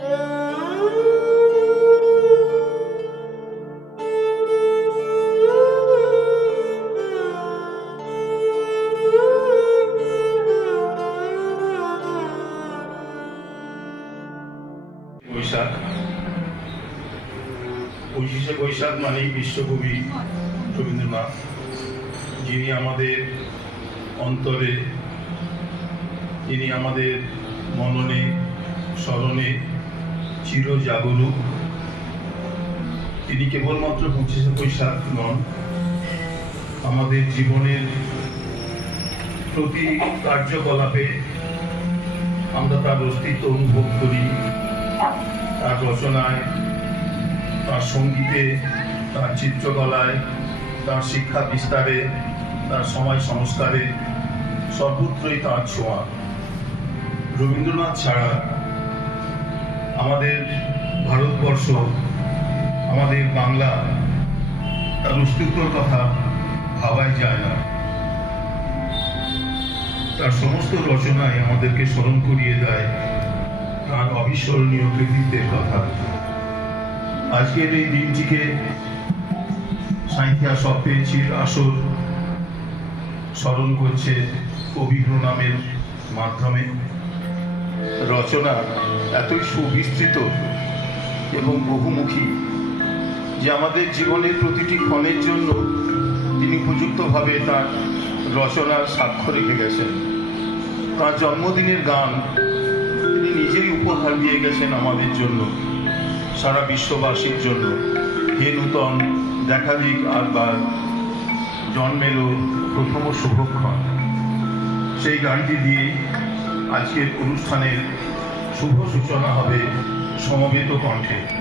বৈশাখ। পঁচিশে বৈশাখ মানেই বিশ্বকবি রবীন্দ্রনাথ। যিনি আমাদের অন্তরে যিনি আমাদের মননে স্মরণে চির জাগরুক তিনি কেবলমাত্র পঁচিশে বৈশাখ নন। আমাদের জীবনের প্রতি কার্যকলাপে আমরা তার অস্তিত্ব অনুভব করি। তার রচনায়, তার সঙ্গীতে, তার চিত্রকলায়, তার শিক্ষা বিস্তারে, তার সমাজ সংস্কারে সর্বত্রই তার ছোঁয়া। রবীন্দ্রনাথ ছাড়া আমাদের ভারতবর্ষ, আমাদের বাংলা, তার অস্তিত্বর কথা ভাবাই যায় না। তার সমস্ত রচনায় আমাদেরকে স্মরণ করিয়ে দেয় তার অবিস্মরণীয় কৃতিত্বের কথা। আজকের এই দিনটিকে সাঁথিয়া সপ্তেচির আসর স্মরণ করছে কবি প্রণামের মাধ্যমে। রচনা এতই সুবিস্তৃত এবং বহুমুখী যে আমাদের জীবনের প্রতিটি ক্ষণের জন্য তিনি উপযুক্তভাবে তার রচনার সাক্ষ্য রেখে গেছেন। তার জন্মদিনের গান তিনি নিজেই উপহার দিয়ে গেছেন আমাদের জন্য, সারা বিশ্ববাসীর জন্য। হে নূতন, দেখা দিক আরবার জন্মের প্রথম শুভক্ষণ। সেই গানটি দিয়ে আজকের অনুষ্ঠানের শুভ সূচনা হবে সমবেত কণ্ঠে।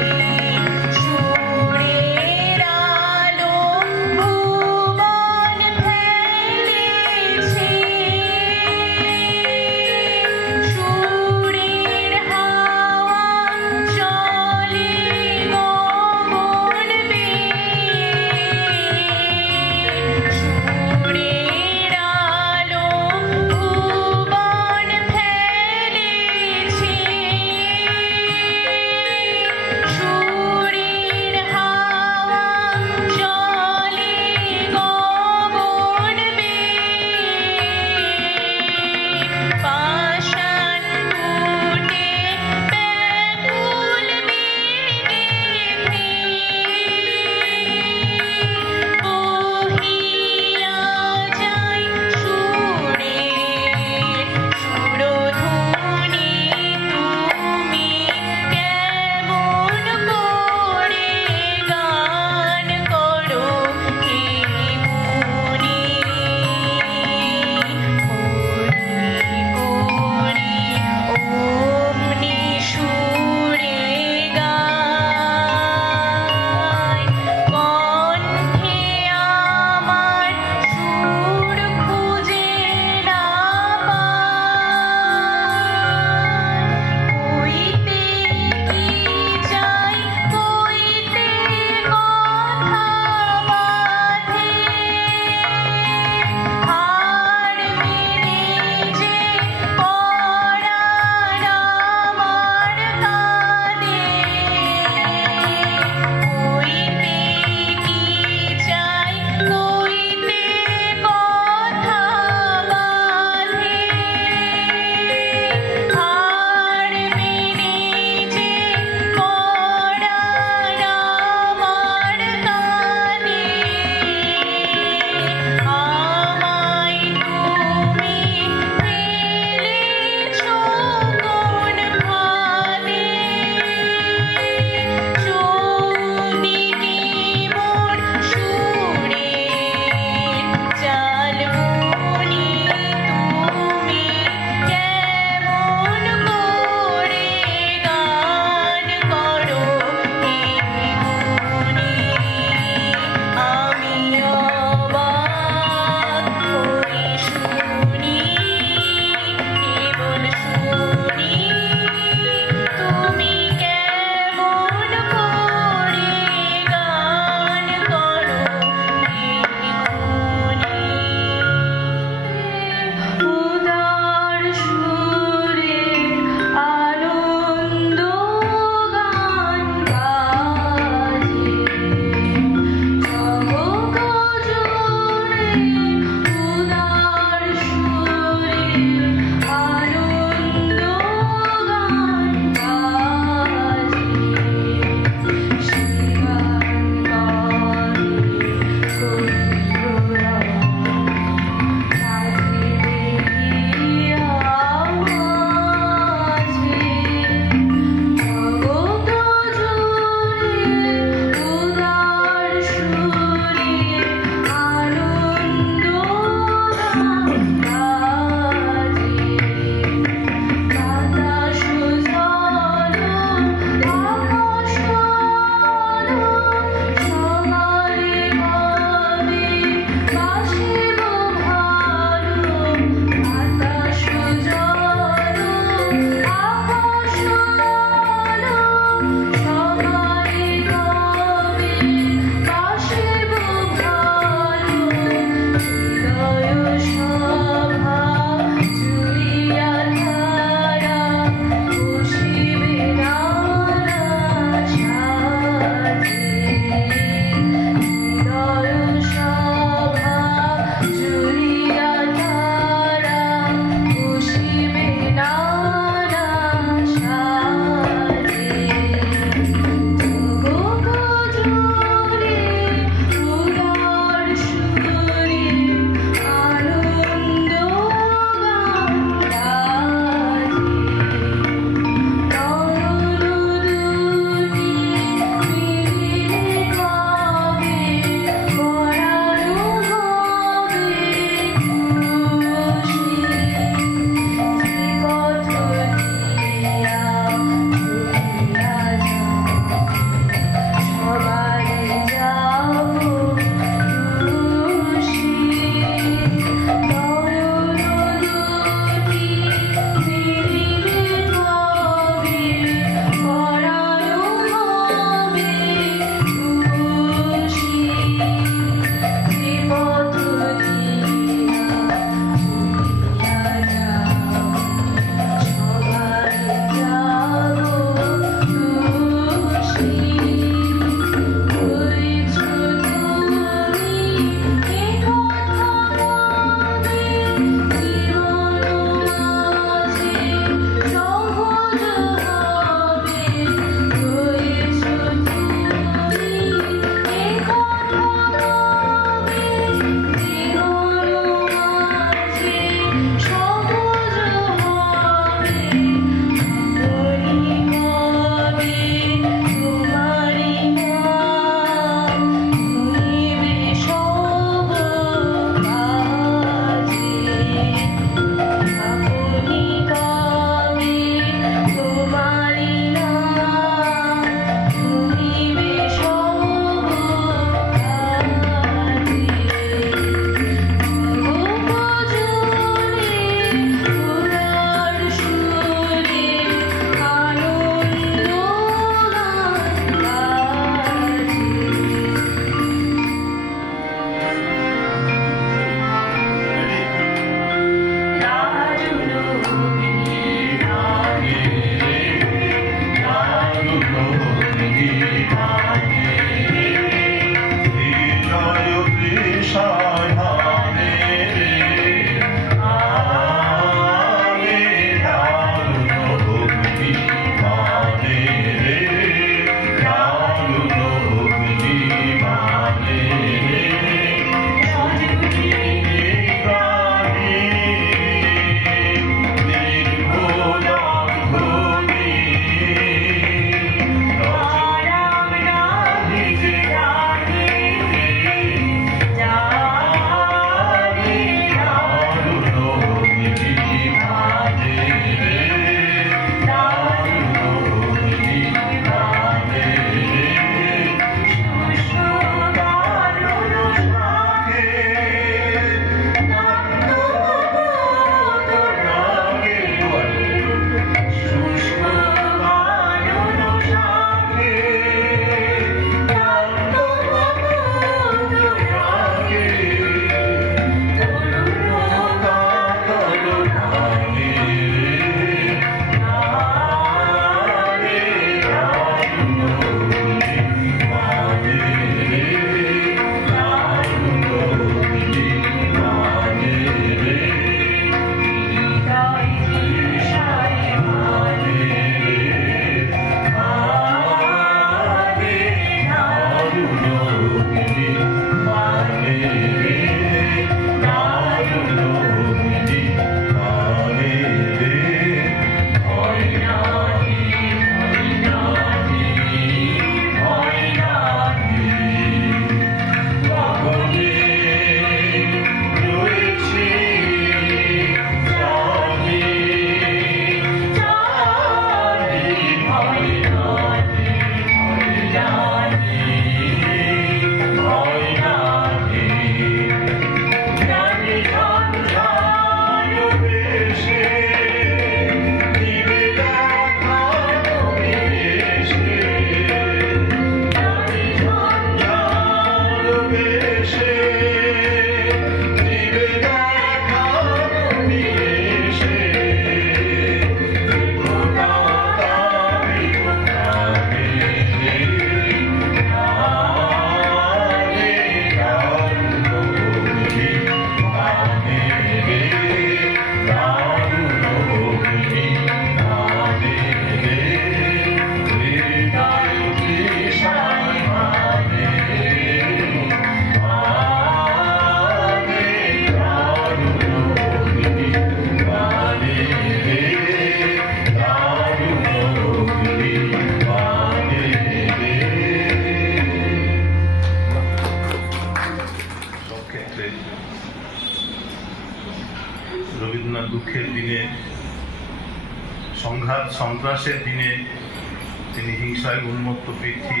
হিংসায় উন্মত্ত পৃথ্বী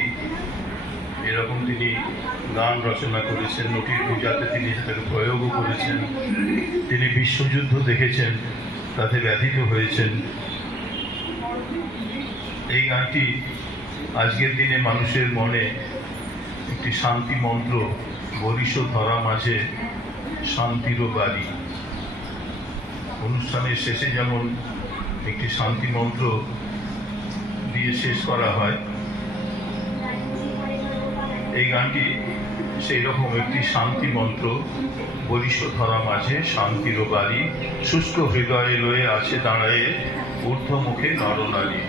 এরকম তিনি গান রচনা করেছেন, নটির পূজাতে তিনি সেটাকে প্রয়োগও করেছেন। তিনি বিশ্বযুদ্ধ দেখেছেন, তাতে ব্যথিত হয়েছেন। এই গানটি আজকের দিনে মানুষের মনে একটি শান্তি মন্ত্র, বরিশ ধরা মাঝে শান্তিরও বাড়ি। অনুষ্ঠানের শেষে যেমন একটি শান্তি মন্ত্র দিয়ে শেষ করা হয়। এই গানটি সেই রকম একটি শান্তি মন্ত্র। বলিষ্ঠ ধরা মাঝে শান্তিরও বাড়ি শুষ্ক হৃদয়ে লয়ে আছে দাঁড়ায়ে ঊর্ধ্বমুখে নরনারী